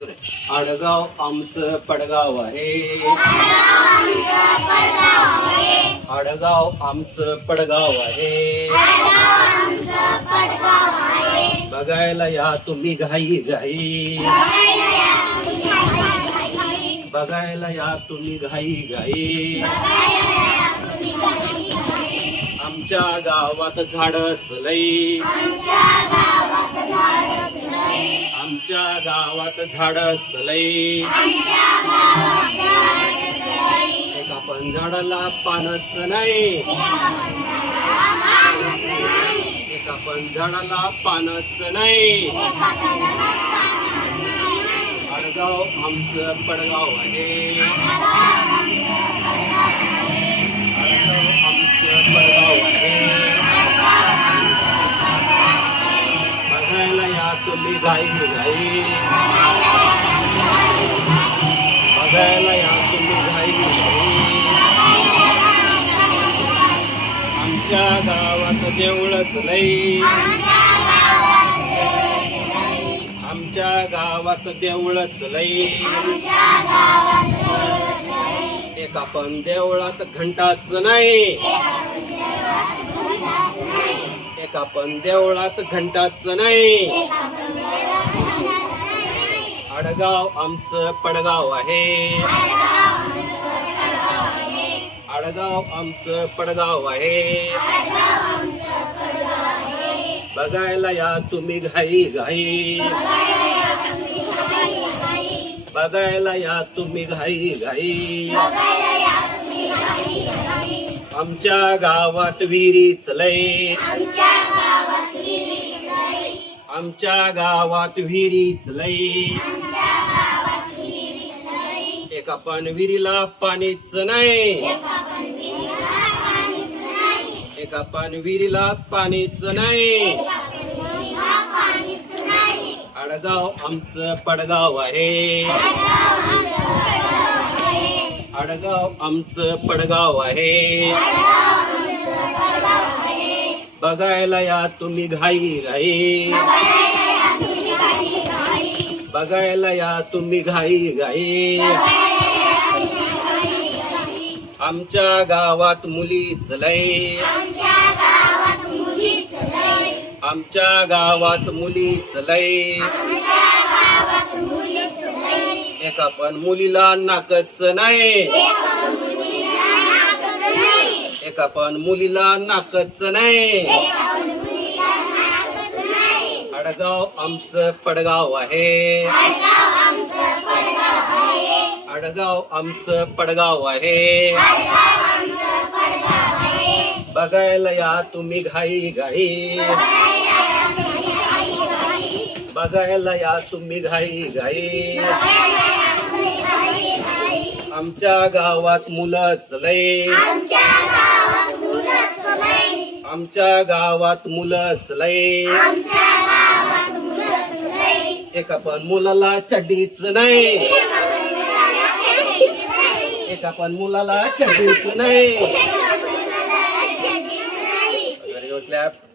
आडगाव आमचं पडगाव आहे. आडगाव आमचं पडगाव आहे. बघायला या तुम्ही घाई घाई. बघायला या तुम्ही घाई घाई. आमच्या गावात झाडच लई. आमच्या गावात झाडच लई. एका पण झाडाला पानच नाही. एका पण झाडाला पानच नाही. आडगाव आमचं पडगाव आहे. आडगाव आमचं पडगाव आहे. बघायला या तुम्ही घाई घाई. बघायला या तुम्ही घाई घाई. आमच्या गावात देऊळच लई. आमच्या गावात देऊळच लई. एका पण देवळात घंटाच नाही. एका पण देवळात घंटाच नाही. आडगाव आमचं पडगाव आहे. आडगाव आमचं पडगाव आहे. बघायला या तुम्ही घाई घाई. बघायला या तुम्ही घाई घाई. आमच्या गावात विहिरीच लई. आमच्या गावात विहिरीच लई. एका पण विहिरीला पाणीच नाही. एका पण विहिरीला पाणीच नाही. आडगाव आमचं पडगाव आहे. आडगाव आमचं पडगाव आहे. बघायला या तुम्ही घाई घाई. बघायला या तुम्ही घाई घाई. आमच्या गावात मुलीच लई. आमच्या गावात मुलीच लई. एका पण मुलीला नाकच नाही. एका पण मुलीला नाकच नाही. आडगाव आमचं पडगाव आहे. आडगाव आमचं पडगाव आहे. बघायला या तुम्ही घाई घाई. बघायला या तुम्ही घाई घाई. आमच्या गावात मुलंच लई. आमच्या गावात मुलंच लई. एका पण मुलाला चड्डीच नाही. एका पण मुलाला चड्डीच नाही. Very good clap.